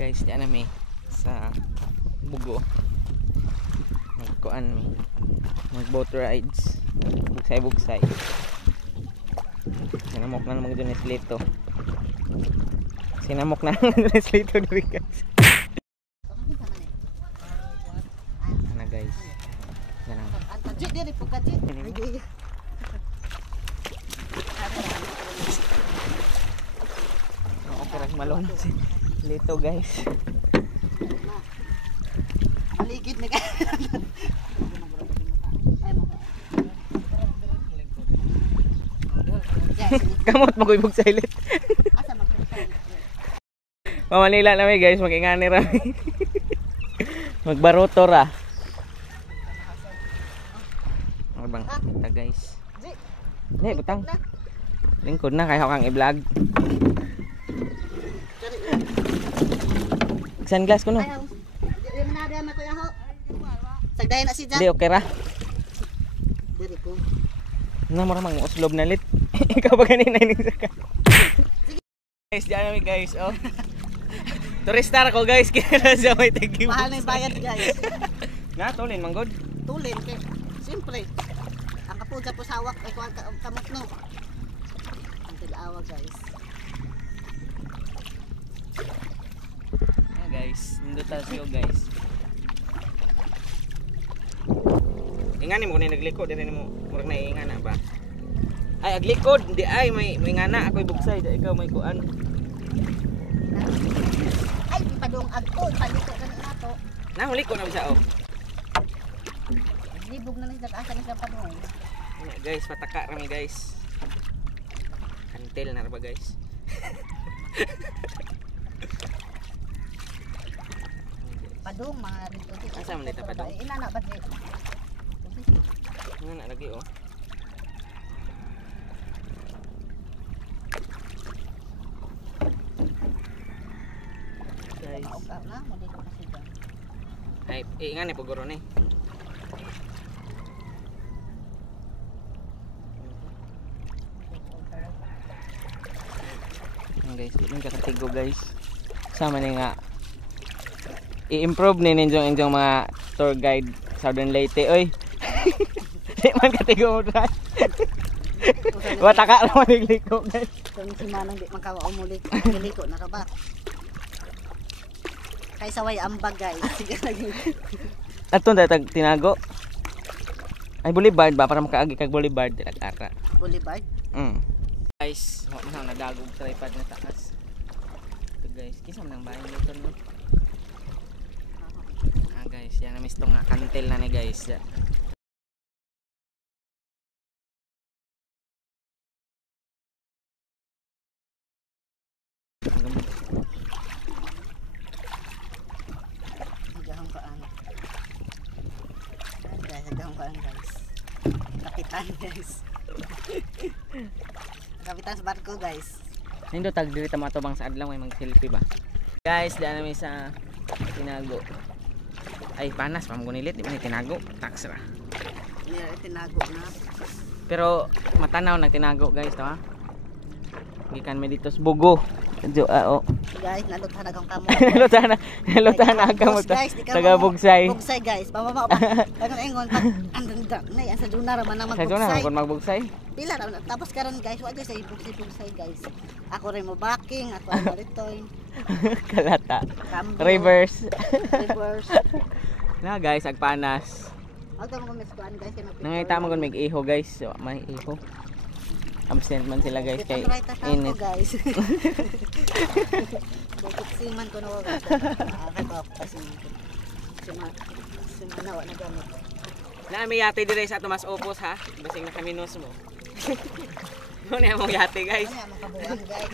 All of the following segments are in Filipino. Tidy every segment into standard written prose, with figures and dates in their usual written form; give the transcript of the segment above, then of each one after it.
Guys, diyan na mi sa Bugo. Magkuan mi. Mag boat rides. Bugsay-bugsay. Sinamok na naman dun islito. Sinamok na naman dun islito diri guys. Ano guys? Yan ang Kajit diri po kajit. okay rin malon si islito guys. Maligid ni ka. Kamot magubog sa ilit. Asa magpapay. Mamanila na mi guys, mag-ingani rami. Magbaroto ra. Bang kita guys. Ni butang. Lingkod na kay kang i-vlog. Sunglass ko no. Dili man na man ko yaho. Sagday na si Jack. Di okay ra. Diri ko. Na mo ra mang uslob na lit. Ikaw ba kanina ning saka. Guys, diyan kami guys. Oh. Turista ko guys, kaya sa may tagi. Mahal na yung bayad guys. Na tulin manggod. Tulin kay. Siyempre. Ang kapuja po sa hawak ay kuan kamot no. Ang tilawa guys. Ah guys, nindot ta siyo guys. Ingani mo kung naglikod diri mo. Murag na ingana ba? Ay aglikod, hindi ay may ngana ako'y bugsay, da ikaw may kuan. Ay padung agto, palito ka na to. Na huli ko na bisa oh. Libog na ni asa ni sa padung. Guys, pataka rami guys. Kantel na ra ba guys? Padung mga dito. Asa man dito padung? Ina na ba di? Ngana lagi oh. Guys. Paukaw na mo dito kasi dyan. Ay, ingani po guro ni. Guys, yung kakatigo guys. Sama ni nga i-improve ni ninyong mga tour guide Southern Leyte oy. Di man katigo mo dra. Wataka ra man liko guys. Kung si Manang di makawa umulit, giliko na ka ba? Kay saway ambag guys. Sige lagi. Aton datag tinago. Ay boulevard ba para makaagi kag boulevard ara. Boulevard. Guys, mo na dagog tripod na taas. Ito guys, kisa man ang bahay nito no. Ah guys, yan na misto nga kantel na ni guys. Gahong kaan. Guys, gahong kaan guys. Kapitan guys. Kapitan sa barko guys. Nindo tag diri ta matubang sa adlaw may mag-selfie ba. Guys, daan namin sa tinago. Ay panas pa mo nilit, di man tinago, tax ra. Tinago na. Pero matanaw nag tinago guys to ha. Gikan mi dito sa Bugo. Jo oh. Guys, nalutahan na kang kamo. Nalutahan na kamo taga Bugsay. Bugsay guys. Pamama pa. Ano ingon pag andang na yan sa Juna ra man Sa Juna magbugsay. kon magbugsay. Pila ra na. Tapos karon guys, wa sa bugsay guys. Ako rin mo backing, ako rin maritoy. Kalata. Cambio, Reverse. reverse. Na guys, agpanas. Ako mo miskuan guys kay Nangita mo kon mig-iho guys. So, may iho. Absent man sila guys kay init. Guys. Bakit siman ko na guys. Akay ba kasi siman na gamit. Na may yate dire sa Tomas Opos ha. Basing na kaminos mo. Ano na mong yate guys. Ano mo kabuan guys.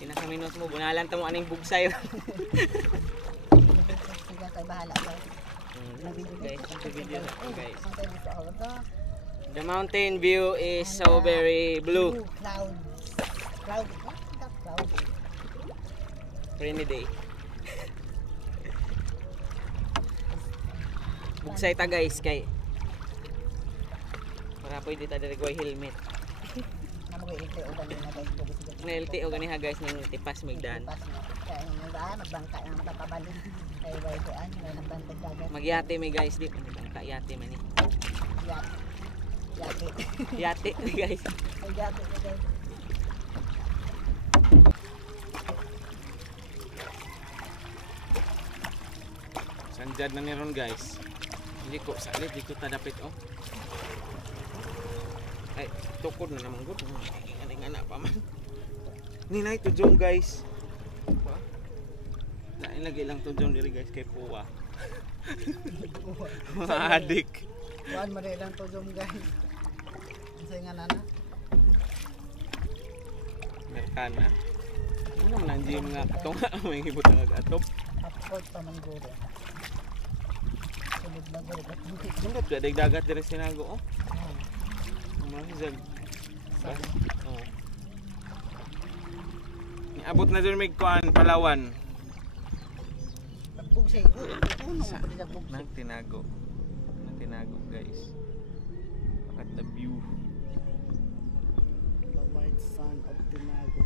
Sinakaminos mo bunalan ta mo aning bugsay. Sige kay bahala guys. Guys, ito video na to, guys. Guys. The mountain view is so very blue. Clouds. Cloudy. Rainy day. Bugsay ta guys kay para pwede ta diri helmet. Uwi, ito o galing na guys. Na LTO gani ha guys ng tipas migdan. Pas mo. Kaya yung mga magbangka ng papabalik. Kaya ba ito may nagbantag dagat. Magyate may guys di pa bangka yate man ni. Yate. Yate. Yate guys. Ay, yate na guys. Sanjad na meron guys. Hindi ko salit dito tadapit oh. Ay, tukod na naman gud. Nga pa man. Ninay tujong guys. Lain lagi lang tujong diri guys kay Puwa. Mga adik. Kuan mo rin lang to zoom guys. Kasi nga nana. Merkana. Ano naman ang gym nga katunga may hibot ang agatop. Upward pa man guro. Sunod na guro. Sunod ka dagat diri sinago oh. Mahizag. Oh. Niabot na diri mig kuan Palawan. Bugsay. Puno Sa- pa sa bugsay. Nang tinago. Nang tinago guys. At the view. The white sun of Tinago.